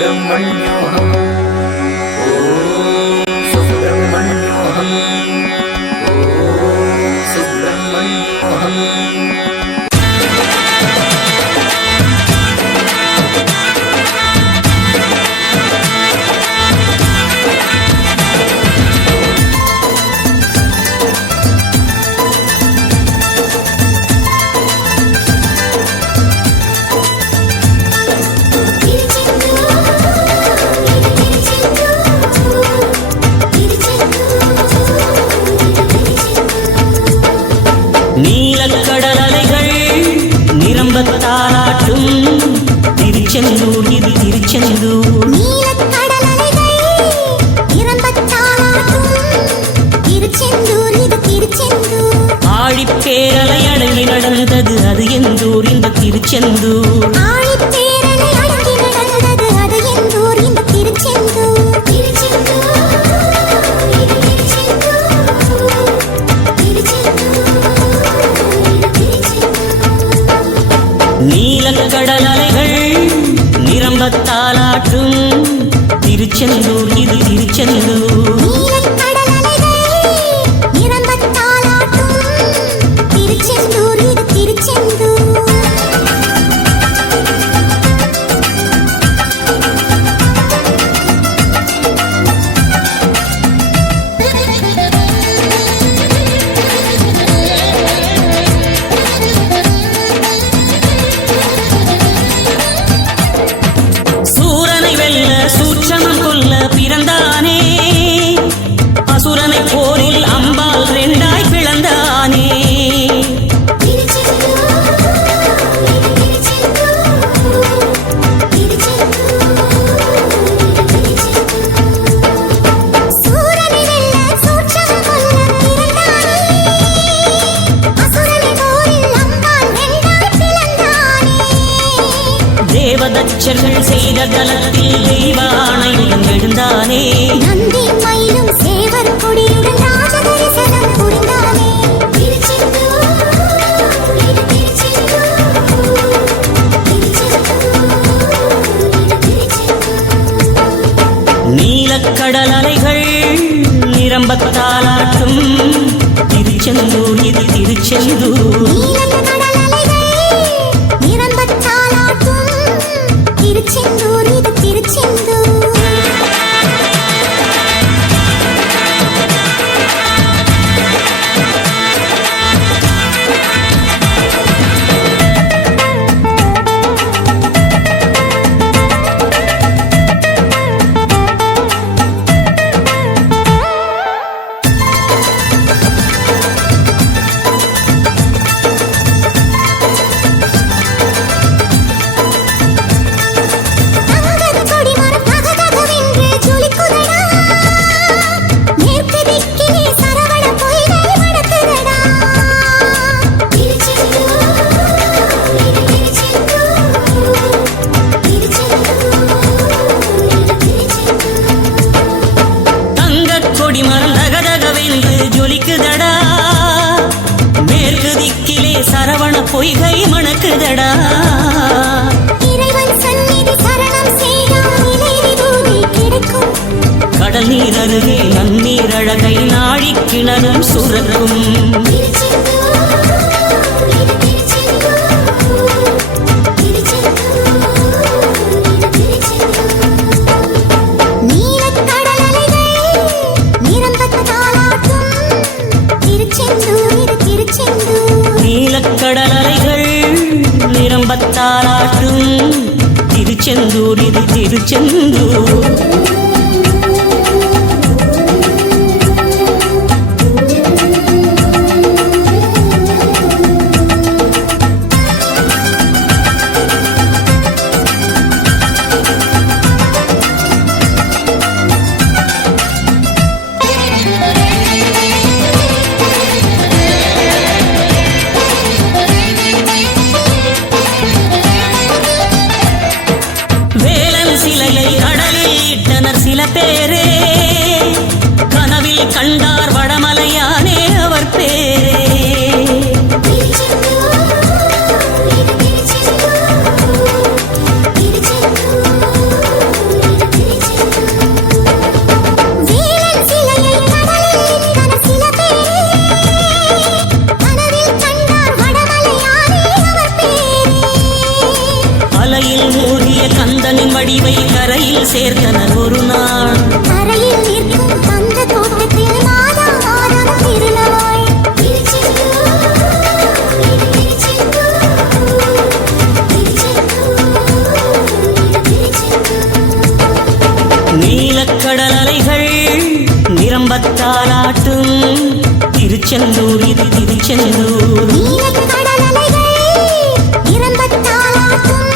सुब्रह्मण्योऽहम् ॐ सुब्रह्मण्योऽहम् ॐ सुब्रह्मण्योऽहम् தாலாட்டும் திருச்செந்தூர் இது திருச்செந்தூர் நீலக்கடல் அலைகள் நிரம்பத் தாலாட்டும் திருச்செந்தூர் இது திருச்செந்தூர் ஆழிப்பேரலை அடங்கி நடந்தது அது எந்தூர் இந்த திருச்செந்தூர் ஆழிப்பேரலை அடங்கி நடந்தது அது எந்தூர் இந்த திருச்செந்தூர் நீலக்கடல் அலைகள் நிரம்பத் தாலாட்டும் திருச்செந்தூர் இது திருச்செந்தூர் நீலக்கடல் அலைகள் நிரம்பத் தாலாட்டும் திருச்செந்தூர் இது திருச்செந்தூர் சூட்சமம் கொல்ல பிறந்தானே அசுரனை போரில் அம்பாள் ரெண்டாய் பிளந்தானே தேவதச்சர்கள் செய்த தலத்தில் தெய்வ ஆணையுடன் எழுந்தானே நந்தி மயிலும் சேவர் கொடியுடன் ராஜ தரிசனம் புரிந்தானே நீலக்கடல் அலைகள் நிரம்பத் தாலாட்டும் திருச்செந்தூர் இது திருச்செந்தூர் திருச்செந்தூர் இது திருச்செந்தூர் சரவண பொய்கை மணக்குதடா இறைவன் சந்நிதி சரணம் செய்தால் கிடைக்கும் கடல் நீர் அருகே நன்னீர் அழகை நாழி கிணறும் சுரக்கும் நீலக்கடல் அலைகள் நிரம்பத் தாலாட்டும் திருச்செந்தூர் இது திருச்செந்தூர் நீலக்கடல் அலைகள் நிரம்பத் தாலாட்டும் திருச்செந்தூர் இது திருச்செந்தூர் சில பேரே கனவில் கண்டார் வடமலையானே அவர் பேரே கடலில் மூழ்கிய கந்தனின் வடிவை கரையில் சேர்த்தனர் ஒரு நாள். கரையில் நிற்கும் அந்த தோட்டத்தில் மாதா மாதம் திருநாள். திருச்செந்தூர், திருச்செந்தூர், திருச்செந்தூர். நீலக்கடல் அலைகள் நிரம்பத்தாலாட்டும் திருச்செந்தூர் இது திருச்செந்தூர். நீலக்கடல் அலைகள் நிரம்பத்தாலாட்டும்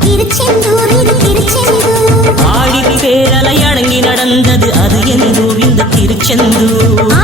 திருச்செந்தூர் இது திருச்செந்தூர். ஆழிப் பேரலை அடங்கி நடந்தது அது எந்தூர் இந்த திருச்செந்தூர்.